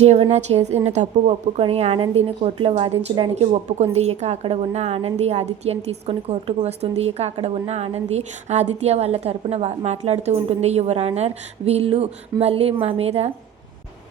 జీవన చేసిన తప్పు ఒప్పుకొని ఆనందిని కోర్టులో వాదించడానికి ఒప్పుకుంది. ఇక అక్కడ ఉన్న ఆనంది ఆదిత్యని తీసుకొని కోర్టుకు వస్తుంది. ఇక అక్కడ ఉన్న ఆనంది ఆదిత్య వాళ్ళ తరపున మాట్లాడుతూ ఉంటుంది. యువర్ ఆనర్ వీళ్ళు మళ్ళీ మా మీద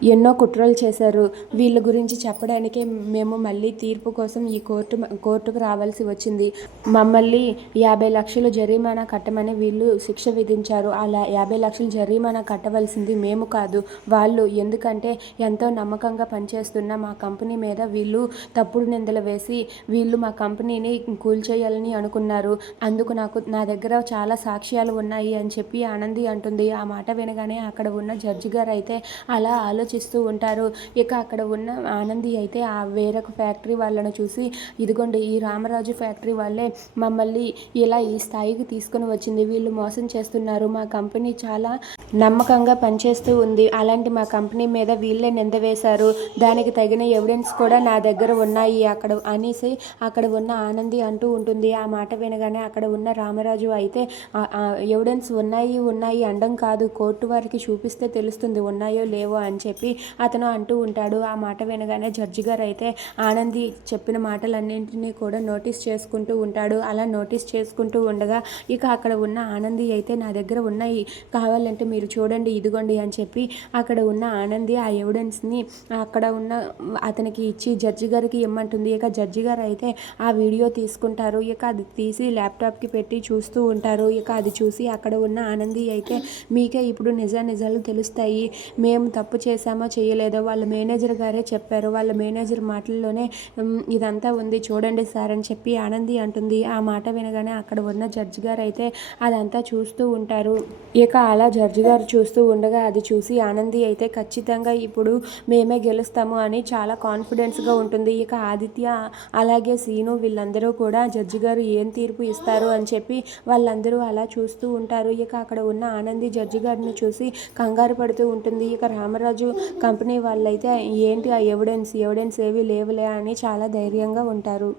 ఎన్నో కుట్రలు చేశారు. వీళ్ళ గురించి చెప్పడానికే మేము మళ్ళీ తీర్పు కోసం ఈ కోర్టు కోర్టుకు రావాల్సి వచ్చింది. మమ్మల్ని యాభై లక్షలు జరిమానా కట్టమని వీళ్ళు శిక్ష విధించారు. అలా యాభై లక్షలు జరిమానా కట్టవలసింది మేము కాదు వాళ్ళు. ఎందుకంటే ఎంతో నమ్మకంగా పనిచేస్తున్న మా కంపెనీ మీద వీళ్ళు తప్పుడు నిందలు వేసి వీళ్ళు మా కంపెనీని కూల్చేయాలని అనుకున్నారు. అందుకు నాకు నా దగ్గర చాలా సాక్ష్యాలు ఉన్నాయి అని చెప్పి ఆనంది అంటుంది. ఆ మాట వినగానే అక్కడ ఉన్న జడ్జి గారు అయితే అలా ఆలోచిస్తూ ఉంటారు. ఇక అక్కడ ఉన్న ఆనంది అయితే ఆ వేరొక ఫ్యాక్టరీ వాళ్ళను చూసి ఇదిగోండి ఈ రామరాజు ఫ్యాక్టరీ వాళ్ళే మమ్మల్ని ఇలా ఈ స్థాయికి తీసుకుని వచ్చింది. వీళ్ళు మోసం చేస్తున్నారు. మా కంపెనీ చాలా నమ్మకంగా పనిచేస్తూ ఉంది. అలాంటి మా కంపెనీ మీద వీళ్ళే నింద వేశారు. దానికి తగిన ఎవిడెన్స్ కూడా నా దగ్గర ఉన్నాయి. అక్కడ అనేసి అక్కడ ఉన్న ఆనంది అంటూ ఉంటుంది. ఆ మాట వినగానే అక్కడ ఉన్న రామరాజు అయితే ఎవిడెన్స్ ఉన్నాయి ఉన్నాయి అండం కాదు. కోర్టు వారికి చూపిస్తే తెలుస్తుంది ఉన్నాయో లేవో అని చెప్పి చెప్పి అతను అంటూ ఉంటాడు. ఆ మాట వినగానే జడ్జి గారు అయితే ఆనంది చెప్పిన మాటలన్నింటినీ కూడా నోటీస్ చేసుకుంటూ ఉంటాడు. అలా నోటీస్ చేసుకుంటూ ఉండగా ఇక అక్కడ ఉన్న ఆనంది అయితే నా దగ్గర ఉన్నాయి కావాలంటే మీరు చూడండి ఇదిగోండి అని చెప్పి అక్కడ ఉన్న ఆనంది ఆ ఎవిడెన్స్ని అక్కడ ఉన్న అతనికి ఇచ్చి జడ్జి గారికి ఇమ్మంటుంది. ఇక జడ్జి గారు అయితే ఆ వీడియో తీసుకుంటారు. ఇక అది తీసి ల్యాప్టాప్కి పెట్టి చూస్తూ ఉంటారు. ఇక అది చూసి అక్కడ ఉన్న ఆనంది అయితే మీకే ఇప్పుడు నిజ నిజాలు తెలుస్తాయి. మేము తప్పు చేసి చేశామో చేయలేదో వాళ్ళ మేనేజర్ గారే చెప్పారు. వాళ్ళ మేనేజర్ మాటల్లోనే ఇదంతా ఉంది చూడండి సార్ అని చెప్పి ఆనంది అంటుంది. ఆ మాట వినగానే అక్కడ ఉన్న జడ్జి గారు అయితే అదంతా చూస్తూ ఉంటారు. ఇక అలా జడ్జి గారు చూస్తూ ఉండగా అది చూసి ఆనంది అయితే ఖచ్చితంగా ఇప్పుడు మేమే గెలుస్తాము అని చాలా కాన్ఫిడెన్స్గా ఉంటుంది. ఇక ఆదిత్య అలాగే సీను వీళ్ళందరూ కూడా జడ్జి గారు ఏం తీర్పు ఇస్తారు అని చెప్పి వాళ్ళందరూ అలా చూస్తూ ఉంటారు. ఇక అక్కడ ఉన్న ఆనంది జడ్జి గారిని చూసి కంగారు పడుతూ ఉంటుంది. ఇక రామరాజు కంపెనీ వాళ్ళైతే ఏంటి ఆ ఎవిడెన్స్? ఎవిడెన్స్ ఏవి లేవులే అని చాలా ధైర్యంగా ఉంటారు.